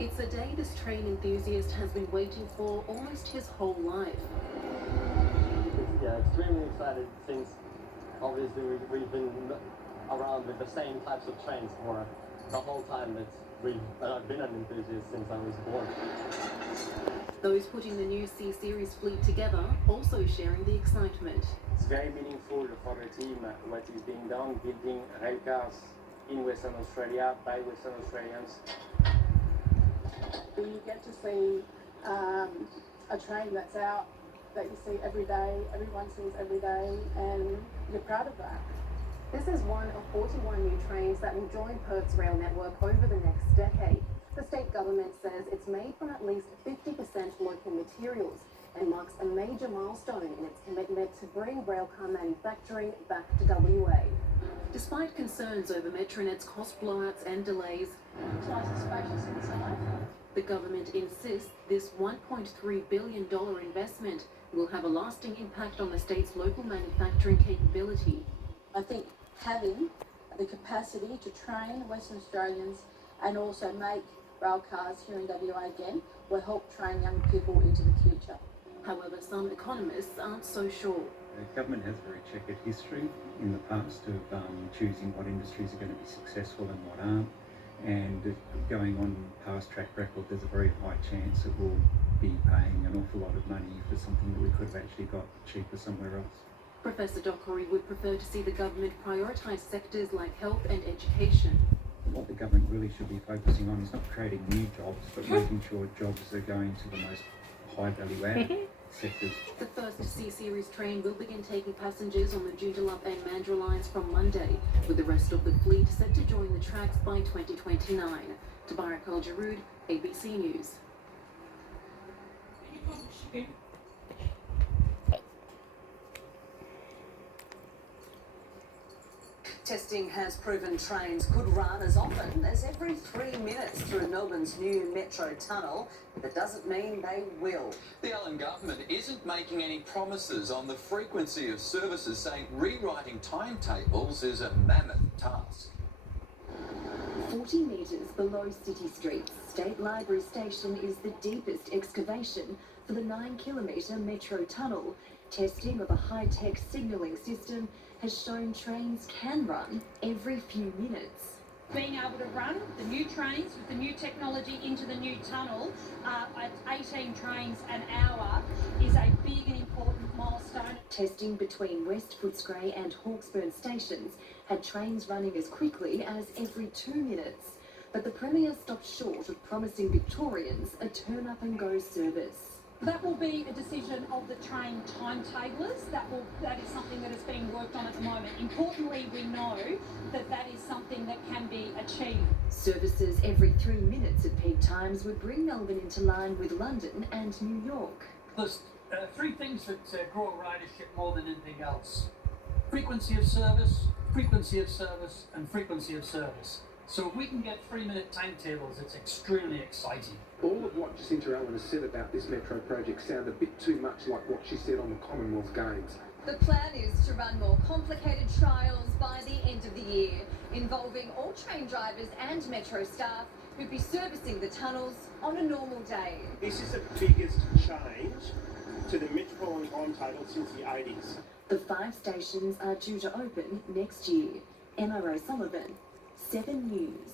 It's a day this train enthusiast has been waiting for almost his whole life. Yeah, extremely excited since obviously we've been around with the same types of trains for the whole time that I've been an enthusiast since I was born. Those putting the new C-Series fleet together also sharing the excitement. It's very meaningful for the team what is being done, building rail cars in Western Australia by Western Australians. You get to see a train that's out, that you see every day, everyone sees every day, and you're proud of that. This is one of 41 new trains that will join Perth's rail network over the next decade. The state government says it's made from at least 50% local materials and marks a major milestone in its commitment to bring railcar manufacturing back to WA. Despite concerns over Metronet's cost blowouts and delays, It's nice and spacious inside. the government insists this $1.3 billion investment will have a lasting impact on the state's local manufacturing capability. I think having the capacity to train Western Australians and also make rail cars here in WA again will help train young people into the future. However, some economists aren't so sure. The government has a very checkered history in the past of choosing what industries are going to be successful and what aren't. And going on past track record, there's a very high chance that we'll be paying an awful lot of money for something that we could have actually got cheaper somewhere else. Professor Dockery would prefer to see the government prioritise sectors like health and education. What the government really should be focusing on is not creating new jobs, but making sure jobs are going to the most high value added sectors. The first C-Series train will begin taking passengers on the Joondalup and Mandurah lines from Monday, with the rest of the fleet set to join the tracks by 2029. Tabarak Al-Jarood, ABC News. Testing has proven trains could run as often as every 3 minutes through Melbourne's new metro tunnel. That doesn't mean they will. The Allen government isn't making any promises on the frequency of services, saying rewriting timetables is a mammoth task. 40 metres below City Street, State Library Station is the deepest excavation for the 9-kilometre metro tunnel. Testing of a high-tech signalling system has shown trains can run every few minutes. Being able to run the new trains with the new technology into the new tunnel at 18 trains an hour is a big and important milestone. Testing between West Footscray and Hawkesburn stations had trains running as quickly as every 2 minutes. But the Premier stopped short of promising Victorians a turn-up-and-go service. That will be a decision of the train timetablers. That is something that is being worked on at the moment. Importantly, we know that is something that can be achieved. Services every 3 minutes at peak times would bring Melbourne into line with London and New York. There's three things that grow ridership more than anything else: frequency of service, and frequency of service. So if we can get 3-minute timetables, it's extremely exciting. All of what Jacinta Allen has said about this metro project sound a bit too much like what she said on the Commonwealth Games. The plan is to run more complicated trials by the end of the year, involving all train drivers and metro staff who'd be servicing the tunnels on a normal day. This is the biggest change to the Metropolitan timetable since the 80s. The 5 stations are due to open next year. Emma O'Sullivan, 7 News.